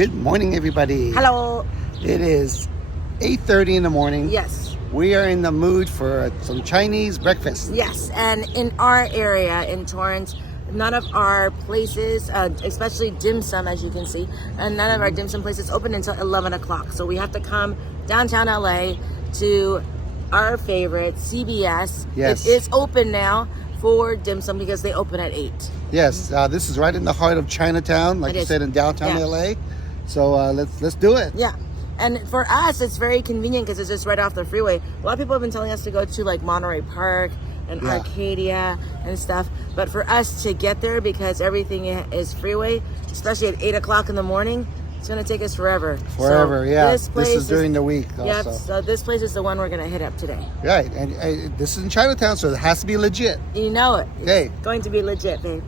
Good morning, everybody. Hello. It is 8:30 in the morning. Yes. We are in the mood for some Chinese breakfast. Yes, and in our area in Torrance, none of our places, especially dim sum, as you can see, and none of our dim sum places open until 11 o'clock. So we have to come downtown LA to our favorite, CBS. Yes. It is open now for dim sum because they open at 8. Yes, this is right in the heart of Chinatown, like you said, in downtown LA. So let's do it. Yeah. And for us, it's very convenient because it's just right off the freeway. A lot of people have been telling us to go to like Monterey Park and Arcadia and stuff. But for us to get there, because everything is freeway, especially at 8 o'clock in the morning, it's going to take us forever. Forever, so yeah. This is during the week also. Yeah, so this place is the one we're going to hit up today. Right, and this is in Chinatown, so it has to be legit. You know it. Okay. It's going to be legit, babe.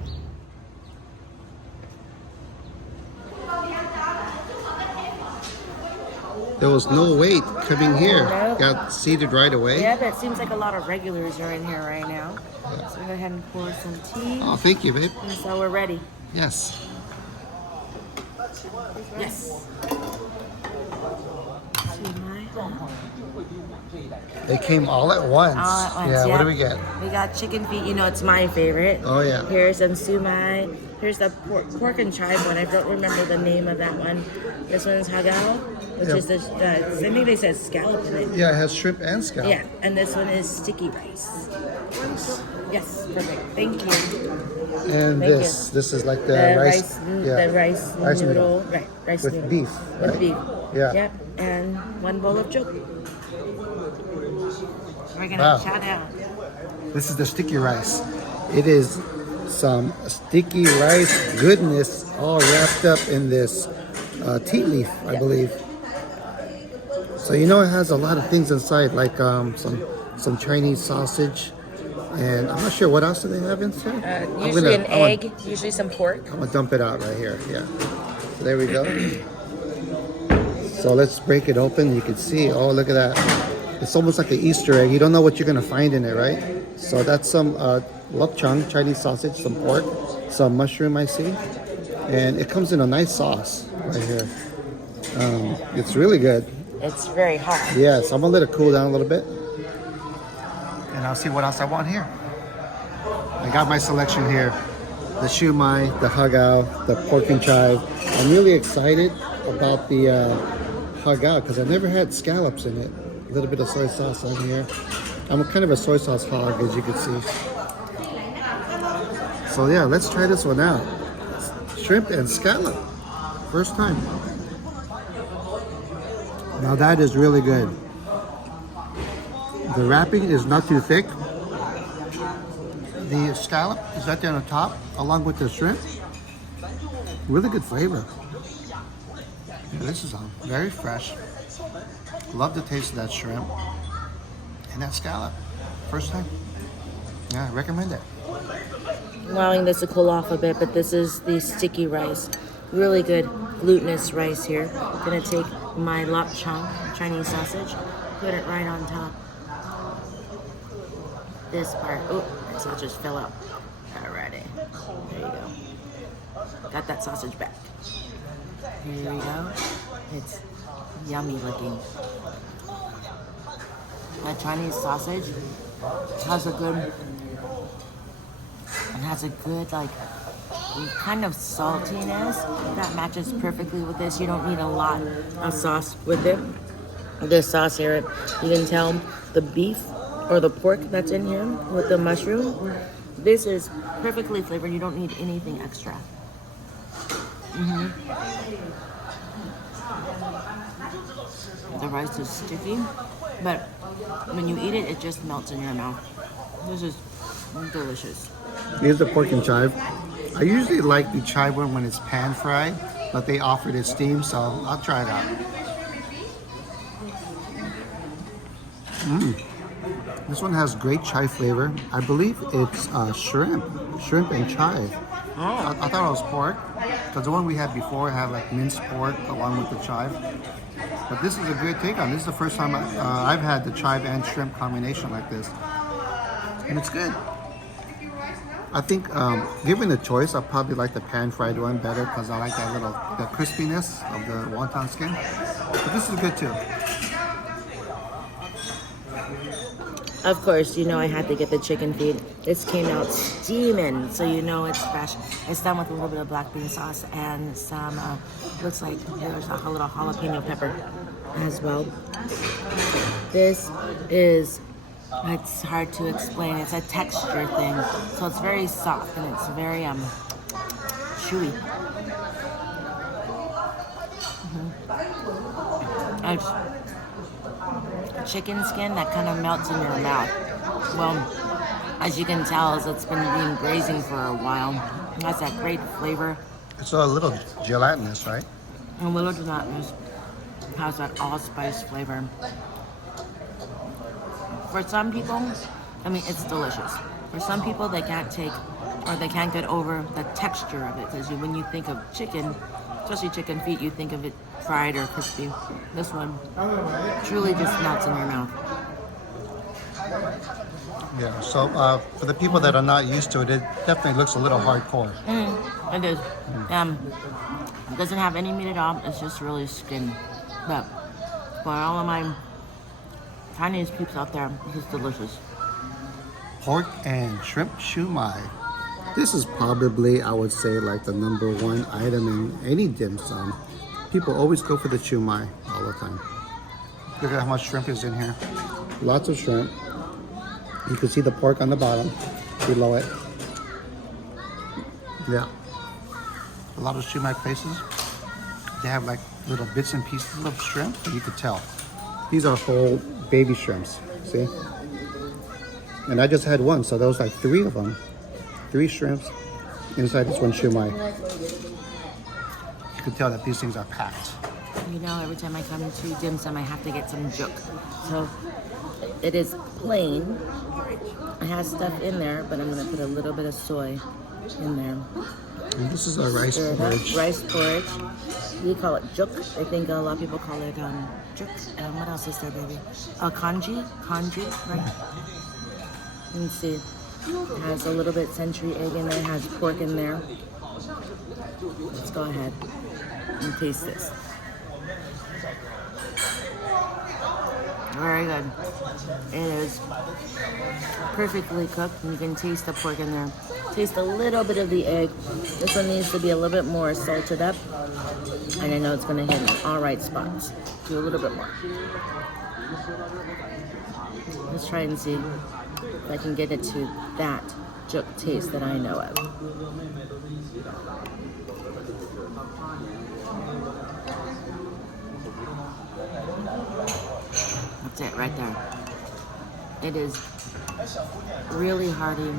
There was no wait coming here. Nope. Got seated right away. Yeah, but it seems like a lot of regulars are in here right now. Yeah. So go ahead and pour some tea. Oh, thank you, babe. And so we're ready. Yes. Yes. They came all at once. All at once, yeah. What do we get? We got chicken feet. You know, it's my favorite. Oh, yeah. Here's some sumai. Here's the pork and chive one. I don't remember the name of that one. This one's hagao, which is the I think they said scallop in it. Yeah, it has shrimp and scallop. Yeah, and this one is sticky rice. Yes, perfect. Thank you. And this is like the rice. The rice noodle. Right, rice with noodle. Beef. With Right? beef. Yeah. Yep, and one bowl of choke. We're gonna shout out. This is the sticky rice. It is some sticky rice goodness all wrapped up in this tea leaf, I believe. So you know it has a lot of things inside, like some Chinese sausage, and I'm not sure what else do they have inside. Usually an egg, usually some pork. I'm gonna dump it out right here. Yeah. So there we go. So let's break it open. You can see. Oh, look at that. It's almost like an Easter egg. You don't know what you're gonna find in it, right? So that's some lapchang, Chinese sausage, some pork, some mushroom I see, and it comes in a nice sauce right here. It's really good. It's very hot. Yeah, so I'm gonna let it cool down a little bit, and I'll see what else I want here. I got my selection here: the Chumai, the hagao, the pork and chive. I'm really excited about the hagao because I never had scallops in it. A little bit of soy sauce on here. I'm kind of a soy sauce hog, as you can see. So yeah, let's try this one out. Shrimp and scallop. First time. Now that is really good. The wrapping is not too thick. The scallop is right there on the top, along with the shrimp. Really good flavor. Yeah, this is very fresh. Love the taste of that shrimp and that scallop. First time. Yeah, I recommend it. Allowing this to cool off a bit, but this is the sticky rice. Really good glutinous rice here. I'm gonna take my lapchang, Chinese sausage, put it right on top. This part. Oh, my sausage fell out. Alrighty. There you go. Got that sausage back. Here we go. It's yummy looking. That Chinese sausage has a good like kind of saltiness that matches perfectly with this. You don't need a lot of sauce with it. This sauce here, you can tell the beef or the pork that's in here with the mushroom. This is perfectly flavored. You don't need anything extra. The rice is sticky, but when you eat it, it just melts in your mouth. This is delicious. Here's the pork and chive. I usually like the chive one when it's pan fried, but they offered it steamed, so I'll try it out. This one has great chive flavor. I believe it's shrimp and chive. I thought it was pork, because the one we had before had like minced pork along with the chive. But this is a great take on. This is the first time I've had the chive and shrimp combination like this, and it's good. I think, given the choice, I probably like the pan-fried one better because I like that the crispiness of the wonton skin. But this is good too. Of course, you know I had to get the chicken feet. This came out steaming, so you know it's fresh. It's done with a little bit of black bean sauce and some, looks like there's a little jalapeno pepper as well. This is, it's hard to explain. It's a texture thing. So it's very soft and it's very chewy. It's chicken skin that kind of melts in your mouth. Well, as you can tell, as it's been grazing for a while. It has that great flavor. It's a little gelatinous, right? A little gelatinous. Has that allspice flavor. For some people, I mean, it's delicious. For some people, they can't take or they can't get over the texture of it because when you think of chicken, especially chicken feet, you think of it fried or crispy. This one truly just melts in your mouth. Yeah, so for the people that are not used to it, it definitely looks a little hardcore. It is. It doesn't have any meat at all. It's just really skin. But for all of my Chinese peeps out there, this is delicious. Pork and shrimp chumai. This is probably, I would say, like the number one item in any dim sum. People always go for the chumai all the time. Look at how much shrimp is in here. Lots of shrimp. You can see the pork on the bottom, below it. Yeah. A lot of chumai places, they have like little bits and pieces of shrimp that you could tell. These are whole baby shrimps, see? And I just had one, so there was like 3 of them. 3 shrimps inside this one chumai. You can tell that these things are packed. You know, every time I come to dim sum, I have to get some juk. So it is plain. It has stuff in there, but I'm going to put a little bit of soy in there. And this is a rice porridge. Rice porridge. We call it juk. I think a lot of people call it juk. What else is there, baby? Kanji, right? You can see it has a little bit century egg in there. It has pork in there. Let's go ahead and taste this. Very good. It is perfectly cooked. You can taste the pork in there. Taste a little bit of the egg. This one needs to be a little bit more salted up. And I know it's going to hit in all right spots. Do a little bit more. Let's try and see if I can get it to that juk taste that I know of. That's it right there. It is really hearty,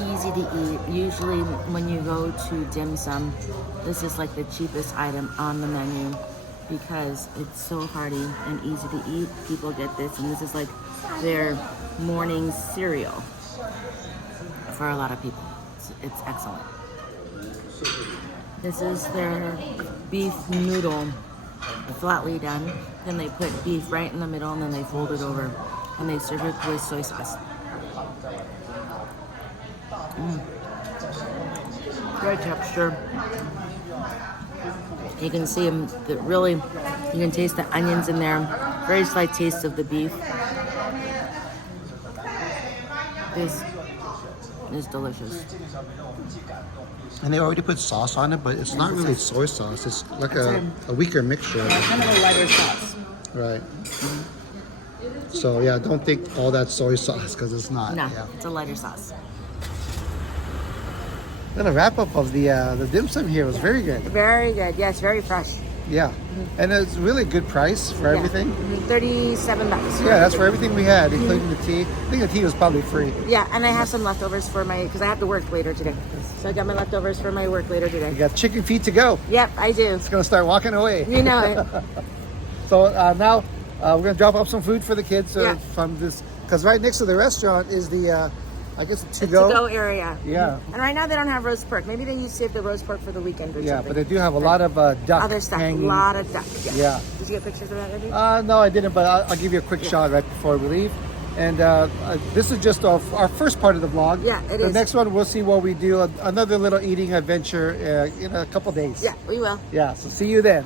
easy to eat. Usually when you go to dim sum, this is like the cheapest item on the menu because it's so hearty and easy to eat. People get this, and this is like their morning cereal for a lot of people. It's excellent. This is their beef noodle, flatly done. Then they put beef right in the middle, and then they fold it over, and they serve it with soy sauce. Great texture. You can see them that really, you can taste the onions in there. Very slight taste of the beef. This is delicious. And they already put sauce on it, but it's not really soy sauce. It's like a weaker mixture. Kind of a lighter sauce. Right. So yeah, don't think all that soy sauce because it's not. No, Yeah. it's a lighter sauce. Then a wrap up of the dim sum here was very good. Very good. Yes, very fresh. Yeah, and it's really good price for everything. $37. Yeah, that's for everything we had, including the tea. I think the tea was probably free. Yeah, and I have some leftovers for because I have to work later today. So I got my leftovers for my work later today. You got chicken feet to go. Yep, I do. It's gonna start walking away. You know it. So now we're gonna drop off some food for the kids Yeah. from this, because right next to the restaurant is the I guess The to-go area. Yeah. And right now they don't have roast pork. Maybe they used to save the roast pork for the weekend or Yeah, something. but they do have a lot of duck Other stuff. hanging. A lot of duck. Yeah. Did you get pictures of that, Eddie? No, I didn't, but I'll give you a quick shot right before we leave. And this is just our first part of the vlog. Yeah, it the is. next one, we'll see what we do. Another little eating adventure in a couple days. Yeah, we will. Yeah, so see you then.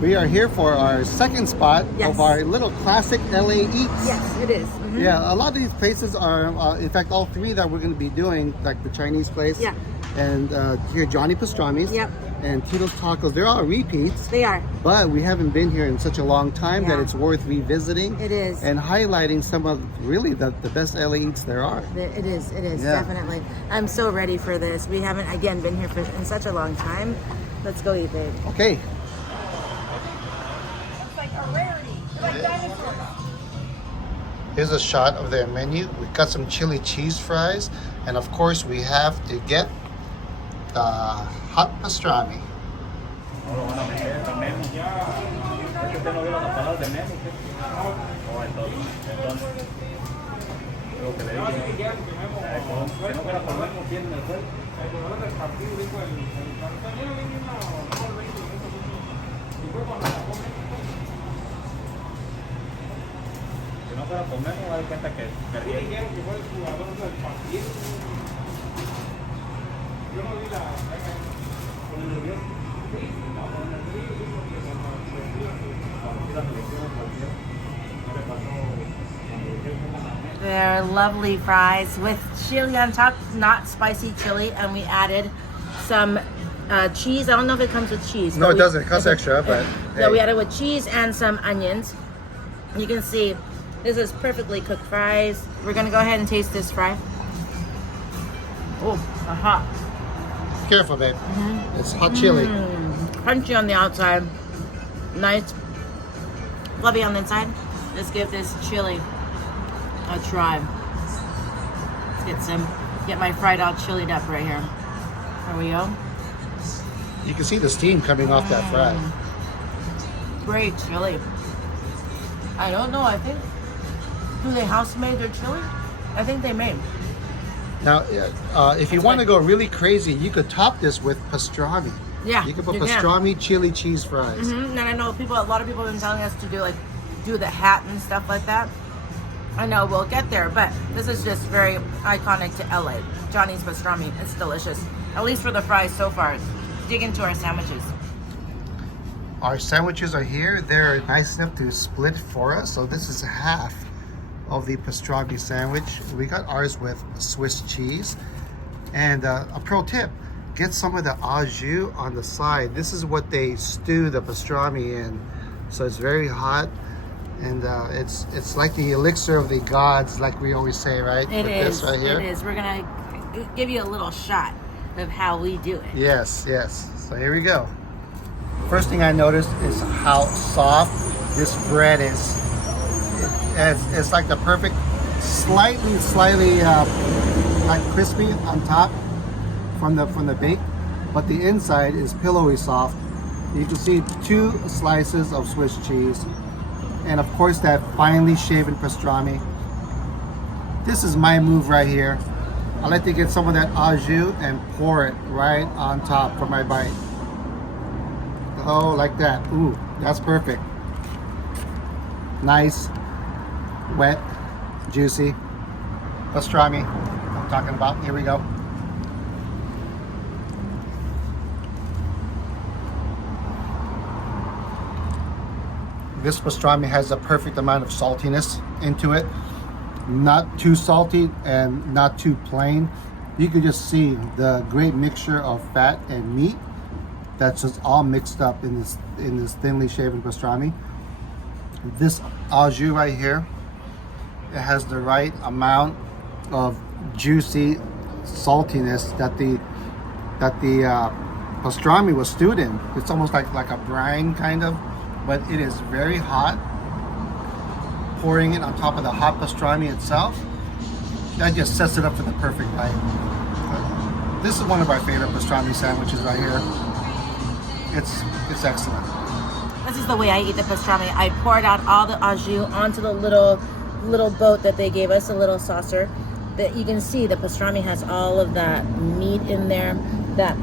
We are here for our second spot of our little classic LA Eats. Yes, it is. Mm-hmm. Yeah, a lot of these places are, in fact, all three that we're going to be doing, like the Chinese place. Yeah. And here, Johnnie Pastrami's. Yep. And Tito's Tacos. They're all repeats. They are. But we haven't been here in such a long time that it's worth revisiting. It is. And highlighting some of really the best LA Eats there are. It is, definitely. I'm so ready for this. We haven't, again, been here in such a long time. Let's go eat, babe. Okay. It's like a rarity. Like dinosaurs. Here's a shot of their menu. We've got some chili cheese fries. And of course, we have to get the hot pastrami. They're lovely fries with chili on top, not spicy chili, and we added some cheese. I don't know if it comes with cheese. No, it doesn't. It costs extra, but So we added with cheese and some onions. You can see this is perfectly cooked fries. We're gonna go ahead and taste this fry. Oh, hot. Careful, babe. It's hot chili. Crunchy on the outside, nice, fluffy on the inside. Let's give this chili a try. Let's get my fried out chilied up right here. There we go. You can see the steam coming off that fry. Great chili. I don't know. I think, do they house made their chili? I think they made. Now, if you want to go really crazy, you could top this with pastrami. Yeah, You could put you can. pastrami chili cheese fries. And I know a lot of people have been telling us to do the hat and stuff like that. I know we'll get there, but this is just very iconic to LA. Johnnie's pastrami, it's delicious. At least for the fries so far. Dig into our sandwiches. Our sandwiches are here. They're nice enough to split for us. So this is half of the pastrami sandwich. We got ours with Swiss cheese. And a pro tip, get some of the au jus on the side. This is what they stew the pastrami in. So it's very hot. And it's like the elixir of the gods, like we always say, right? It is. This right here. It is. We're going to give you a little shot of how we do it. Yes, yes. So here we go. First thing I noticed is how soft this bread is. It's like the perfect, slightly like crispy on top from the bake, but the inside is pillowy soft. You can see 2 slices of Swiss cheese, and of course that finely shaven pastrami. This is my move right here. I like to get some of that au jus and pour it right on top for my bite. Oh, like that. Ooh, that's perfect. Nice, wet, juicy pastrami I'm talking about. Here we go. This pastrami has a perfect amount of saltiness into it. Not too salty and not too plain. You can just see the great mixture of fat and meat that's just all mixed up in this thinly shaven pastrami. This au jus right here, it has the right amount of juicy saltiness that the pastrami was stewed in. It's almost like a brine kind of, but it is very hot. Pouring it on top of the hot pastrami itself, that just sets it up for the perfect bite. This is one of our favorite pastrami sandwiches right here. It's excellent. This is the way I eat the pastrami. I poured out all the au jus onto the little boat that they gave us, a little saucer. That you can see the pastrami has all of that meat in there, that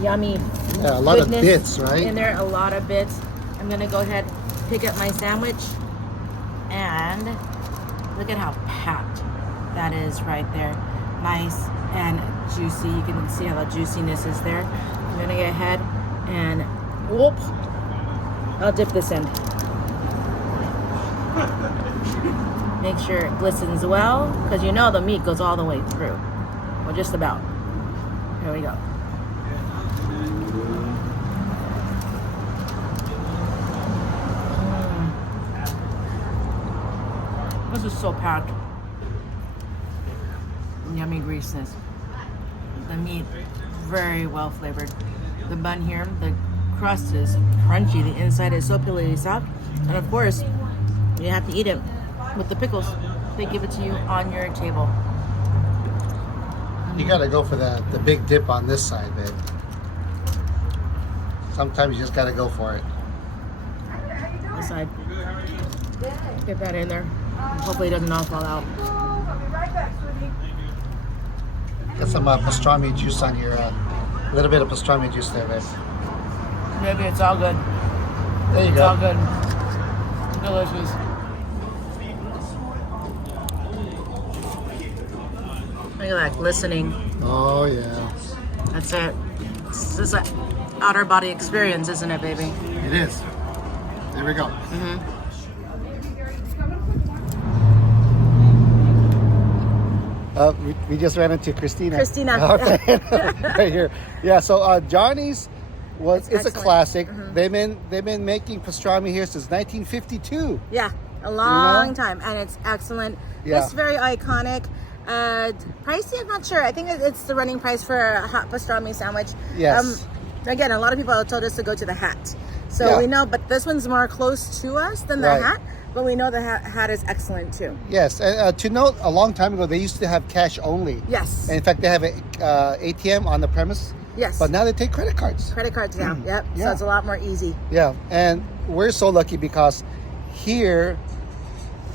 yummy Yeah, a lot of goodness bits, right? in there, a lot of bits. I'm gonna go ahead, pick up my sandwich, and look at how packed that is right there. Nice and juicy. You can see how the juiciness is there. I'm gonna go ahead and whoop. I'll dip this in. Make sure it glistens well, because you know the meat goes all the way through. Well, just about. Here we go. This is so packed. Yummy greasiness. The meat, very well flavored. The bun here, the crust is crunchy. The inside is so pillowy soft. And of course, you have to eat it with the pickles. They give it to you on your table. You gotta go for the big dip on this side, babe. Sometimes you just gotta go for it. This side. Get that in there. Hopefully it doesn't all fall out. Get some pastrami juice on your, a little bit of pastrami juice there, babe. Maybe it's all good. There you It's go. all good. Delicious. Look at that glistening. Oh yeah. That's it. This is an outer body experience, isn't it, baby? It is. There we go. Mm-hmm. We just ran into Christina. Christina. Okay. Right here. Yeah. So Johnnie's it's a excellent. classic. Mm-hmm. They've been making pastrami here since 1952. Yeah, a long time, and it's excellent. Yeah. It's very iconic. Pricey, I'm not sure. I think it's the running price for a hot pastrami sandwich. Yes. Again, a lot of people have told us to go to the Hat. So Yeah. we know, but this one's more close to us than the Right. Hat. But we know the Hat is excellent too. Yes. And to note, a long time ago, they used to have cash only. Yes. And in fact, they have an ATM on the premise. Yes. But now they take credit cards. Credit cards now. Yep. So Yeah. it's a lot more easy. Yeah. And we're so lucky because here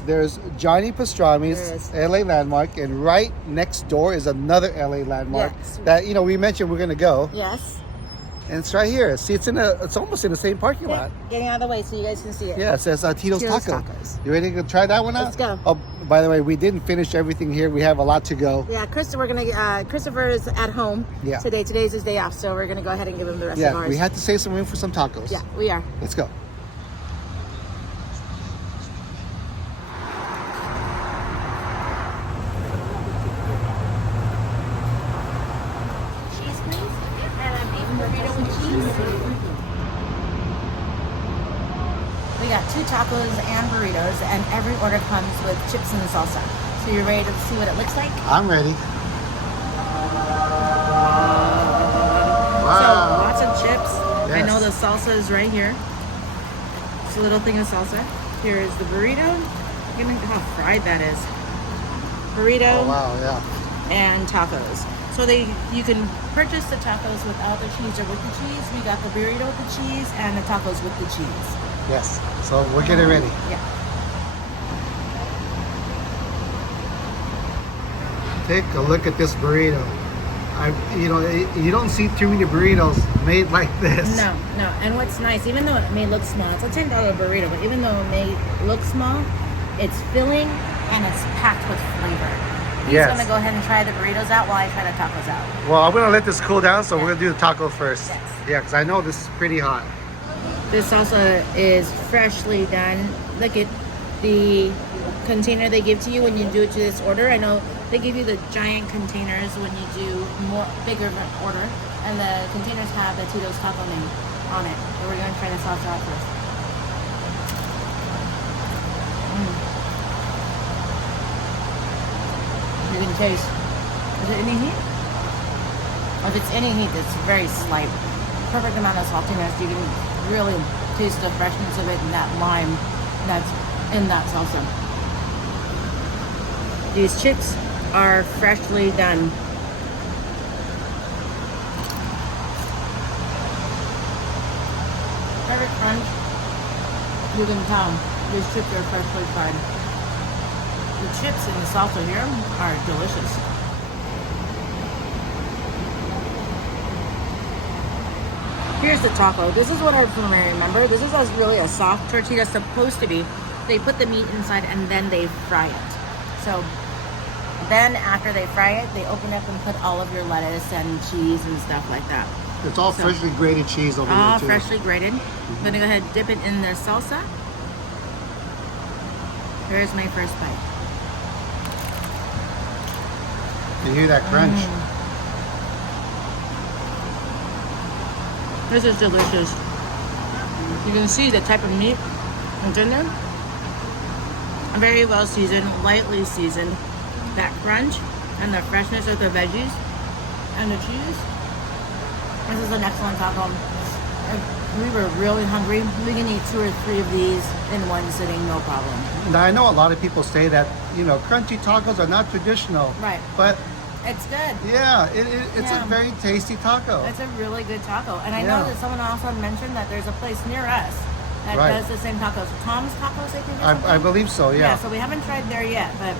there's Johnnie Pastrami's There is. LA landmark, and right next door is another LA landmark Yes. that we mentioned we're gonna go, Yes. and it's right here. See, it's almost in the same parking lot. Getting out of the way so you guys can see it. Yeah, it says Tito's Tito's Taco. Tacos. You ready to try that one out? Let's go. Oh, by the way, we didn't finish everything here. We have a lot to go. Yeah, Christopher is at home Yeah. today. Today's his day off, so we're gonna go ahead and give him the rest of Yeah, ours. we had to save some room for some tacos. Yeah, we are. Let's go. Cheese, please. And a beef burrito with cheese. We got 2 tacos and burritos, and every order comes with chips and salsa. So you're ready to see what it looks like? I'm ready. So lots of chips. I Yes. know the salsa is right here. It's a little thing of salsa. Here is the burrito. Look at how fried that is. Burrito. Oh wow, yeah. And tacos. So you can purchase the tacos without the cheese or with the cheese. We got the burrito with the cheese and the tacos with the cheese. Yes. So we're getting ready. Yeah. Take a look at this burrito. You don't see too many burritos made like this. No. And what's nice, even though it may look small, it's a $10 burrito, but even though it may look small, it's filling and it's packed with flavor. He's Yes. gonna go ahead and try the burritos out while I try the tacos out. Well, I'm gonna let this cool down, so we're gonna do the taco first. Yes. Yeah, because I know this is pretty hot. This salsa is freshly done. Look at the container they give to you when you do it to this order. I know they give you the giant containers when you do bigger order, and the containers have the Tito's Taco name on it. So we're gonna try the salsa out first. You can taste. Is it any heat? If it's any heat, it's very slight. Perfect amount of saltiness. You can really taste the freshness of it and that lime that's in that salsa. These chips are freshly done. Perfect crunch. You can tell these chips are freshly fried. The chips in the salsa here are delicious. Here's the taco. This is what I remember. This is really a soft tortilla supposed to be. They put the meat inside and then they fry it. So then after they fry it, they open up and put all of your lettuce and cheese and stuff like that. It's all freshly grated cheese over All there too. freshly grated. I'm gonna go ahead and dip it in the salsa. Here's my first bite. You hear that crunch? This is delicious. You can see the type of meat that's in there. Very well seasoned, lightly seasoned. That crunch and the freshness of the veggies and the cheese. This is an excellent taco. If we were really hungry, we can eat 2 or 3 of these in one sitting, no problem. Now I know a lot of people say that, you know, crunchy tacos are not traditional. Right. But It's good. yeah, it's a very tasty taco. It's a really good taco. And I know that someone also mentioned that there's a place near us that does the same tacos. Tom's Tacos, I think. I believe so, yeah. Yeah, so we haven't tried there yet, but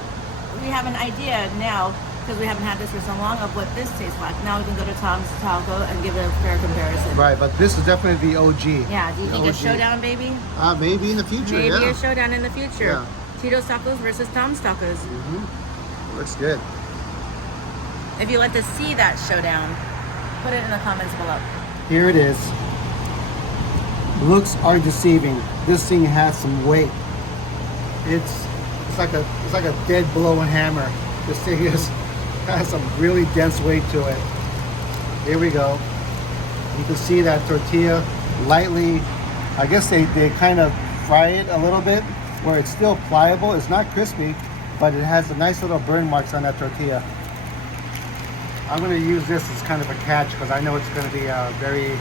we have an idea now, because we haven't had this for so long, of what this tastes like. Now we can go to Tom's Taco and give it a fair comparison. Right, but this is definitely the OG. Yeah, do you think a showdown, baby? Maybe in the future, Maybe a showdown in the future. Yeah. Tito's Tacos versus Tom's Tacos. Looks good. If you'd like to see that showdown, put it in the comments below. Here it is. Looks are deceiving. This thing has some weight. It's like a dead blow hammer. This thing has some really dense weight to it. Here we go. You can see that tortilla lightly. I guess they kind of fry it a little bit where it's still pliable. It's not crispy, but it has a nice little burn marks on that tortilla. I'm going to use this as kind of a catch because I know it's going to be very,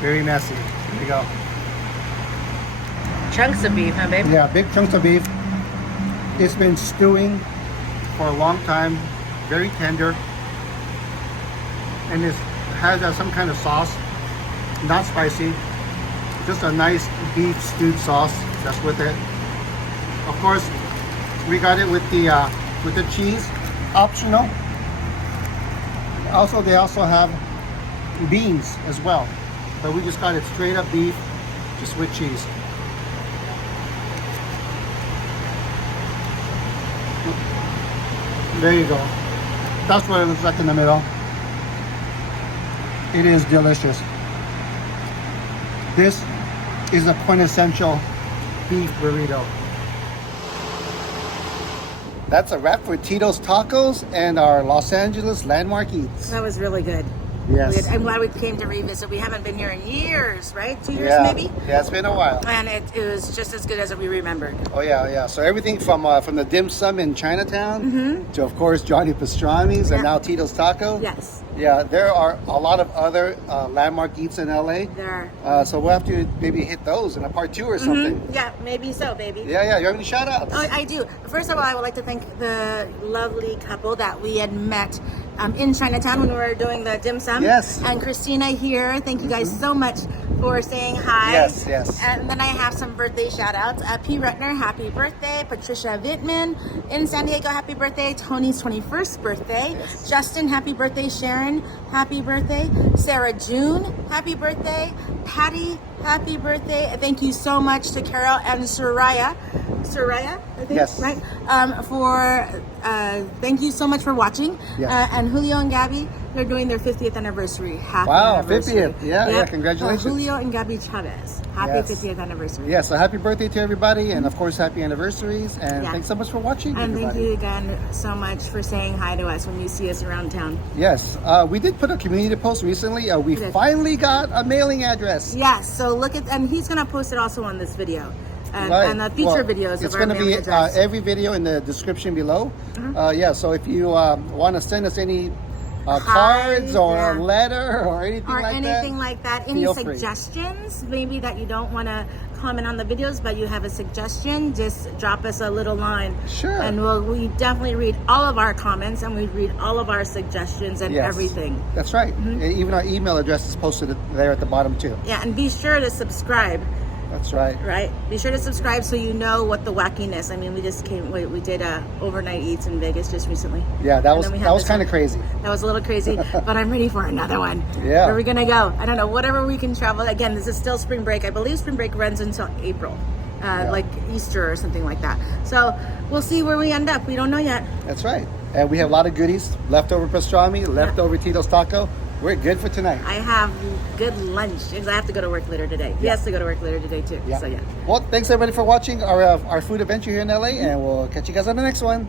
very messy. Here we go. Chunks of beef, huh, babe? Yeah, big chunks of beef. It's been stewing for a long time, very tender, and it has some kind of sauce, not spicy, just a nice beef stewed sauce that's with it. Of course, we got it with the cheese, optional. Also, they also have beans as well, but we just got it straight up beef, just with cheese. There you go. That's what it looks like in the middle. It is delicious. This is a quintessential beef burrito. That's a wrap for Tito's Tacos and our Los Angeles landmark eats. That was really good. Yes. I'm glad we came to revisit. We haven't been here in years, right? 2 years maybe? Yeah, it's been a while. And it was just as good as we remembered. Oh yeah. So everything from the dim sum in Chinatown to, of course, Johnnie Pastrami's and now Tito's Taco. Yes. Yeah, there are a lot of other landmark eats in LA. There are. So we'll have to maybe hit those in a part 2 or something. Yeah, maybe so, baby. Yeah. You have any shout outs? Oh, I do. First of all, I would like to thank the lovely couple that we had met in Chinatown when we were doing the dim sum. Yes. And Christina here. Thank you guys so much for saying hi. Yes. And then I have some birthday shout outs. P. Rutner, happy birthday. Patricia Wittman in San Diego, happy birthday. Tony's 21st birthday. Yes. Justin, happy birthday. Sharon, happy birthday. Sarah June, happy birthday. Patty, happy birthday. Thank you so much to Carol and Soraya, I think, yes. right? Thank you so much for watching. Yes. And Julio and Gabby, they're doing their 50th anniversary. Happy Wow, anniversary. 50th. Yeah, congratulations. Julio and Gabby Chavez. Happy 50th anniversary. Yeah, so happy birthday to everybody, and of course, happy anniversaries. And thanks so much for watching, and everybody. thank you again so much for saying hi to us when you see us around town. Yes, we did put a community post recently. We finally got a mailing address. Yes, so look at, and he's going to post it also on this video. And the future videos it's of our going to be address. every video in the description below. So if you want to send us any cards or a letter or anything like that, any feel suggestions maybe that you don't want to comment on the videos but you have a suggestion, just drop us a little line. Sure. And we definitely read all of our comments and we read all of our suggestions and everything. That's right. Even our email address is posted there at the bottom too. Yeah, and be sure to subscribe That's right. Right? Be sure to subscribe so you know what the wackiness. I mean, we did overnight eats in Vegas just recently. Yeah, that was kind of crazy. That was a little crazy, but I'm ready for another one. Yeah. Where are we gonna go? I don't know. Whatever we can travel. Again, this is still spring break. I believe spring break runs until April, like Easter or something like that. So we'll see where we end up. We don't know yet. That's right. And we have a lot of goodies. Leftover pastrami, leftover Tito's taco. We're good for tonight. I have good lunch because I have to go to work later today. He has to go to work later today too. Yeah. So yeah. Well, thanks everybody for watching our food adventure here in LA, and we'll catch you guys on the next one.